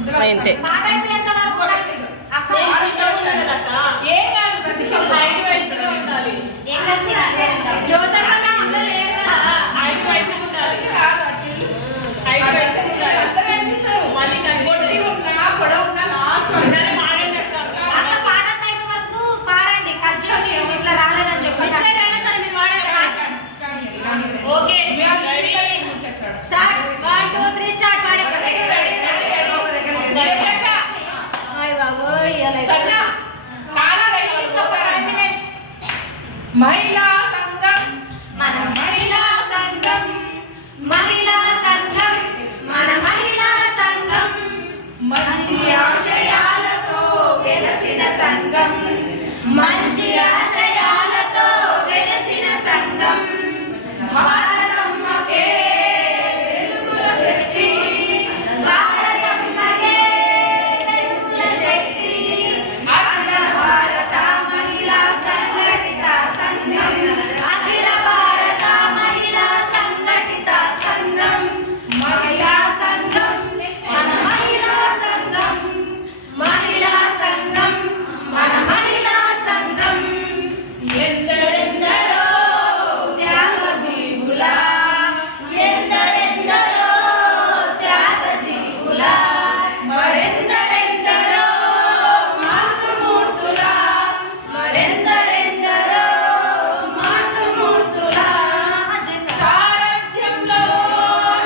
ఇంతే महिला संघम मन महिला संघम महिला संघम मन महिला संघम మంచి ఆశయాలతో వెలసిన సంఘం మంచి ఆశయాలతో వెలసిన సంఘం భారతమ్మకే వెలుగుల శక్తి భారతమ్మకే వెలుగుల శక్తి అఖిల భారత మహిళా సంఘటిత సంఘం అఖిల భారత మహిళా సంఘటిత సంఘం మహిళా సంఘం మన మహిళా సంఘం మహిళా సంఘం మన మహిళా సంఘం ఎందరెందరో త్యాగజీవుల ఎందరెందరో త్యాగజీవుల మరెందరెందరో మాతృమూర్తుల మరెందరెందరో మాతృమూర్తుల సారథ్యంలో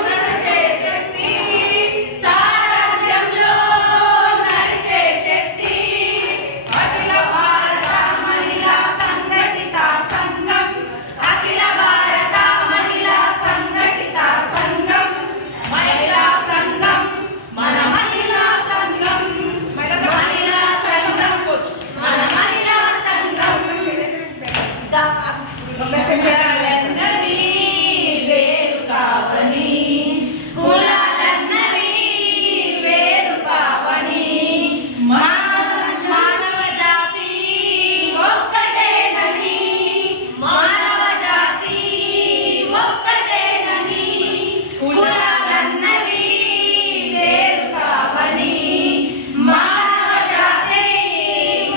నడిచే శక్తి సారథ్యంలో నడిచే శక్తి అఖిల భారత మహిళా సంఘటిత సంఘం అఖిల భారత మహిళా సంఘటిత సంఘం మహిళా సంఘం మన మహిళా సంఘం మహిళా సంఘం మన మహిళా సంఘం కులాలన్నవి వేరు కావని కులాలన్నవి వేరు కావని మానవ జాతి ఒక్కటేనని మానవ జాతి ఒక్కటేనని కులాలన్నవి వేరు కావని మానవ జాతి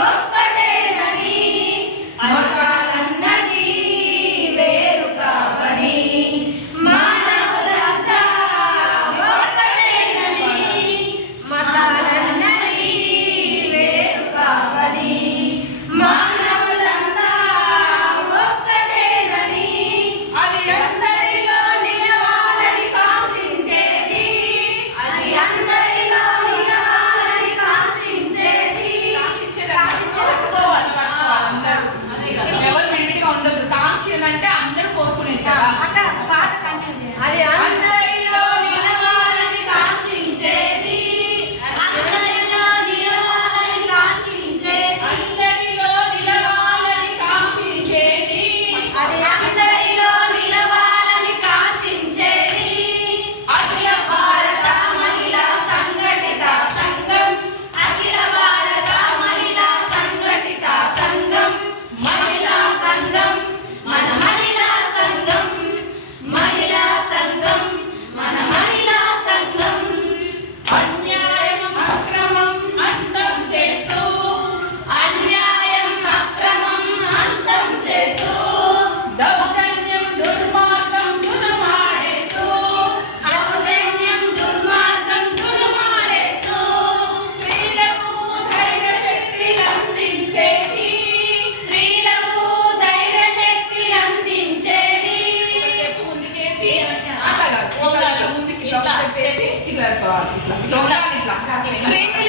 ఒక్కటేనని మతాలన్నవి వేరు కావని మానవులంతా ఒక్కటేనని మతాలన్నవి వేరు కావని మానవులంతా ఒక్కటేనని అది అందరిలో నిలవాలని కాంక్షించేది అది అందరిలో నిలవాలని కాంక్షించేది ఎవరు విడివిడిగా ఉండదు. కాంక్షలు అంటే అందరూ కోరుకునేది కదా. అక్క పాట కంటిన్యూ చేయాలి అది అందరిలో నిలవాలని కాంక్షించేది అందరిలో నిలవాలని కాంక్షించేది అందరిలో నిలవాలని కాంక్షించేది అది అందరిలో నిలవాలని కాంక్షించేది అఖిల భారత మహిళా సంఘటిత సంఘం అఖిల భారత మహిళా సంఘటిత సంఘం మహిళా సంఘం మన మహిళా సంఘం మహిళా సంఘం మన మహిళా సంఘం అన్యాయం అక్రమం అంతం చేస్తూ అన్యాయం అక్రమం అంతం చేస్తూ దౌర్జన్యం దుర్మార్గం దుర్మాడేస్తూ దౌర్జన్యం దుర్మార్గం దుర్మాడేస్తూ స్త్రీలకు ధైర్య శక్తి అందించేది స్త్రీలకు ధైర్య శక్తి అందించేది స్టెప్ ముందుకేసి అట్లా కాదు. ఇట్లా ముందుకి ఇట్లా స్టెప్ చేసి ఇట్లా ఇట్లా ఇట్లా ఇట్లా ఉండాలి. ఇట్లా స్త్రీని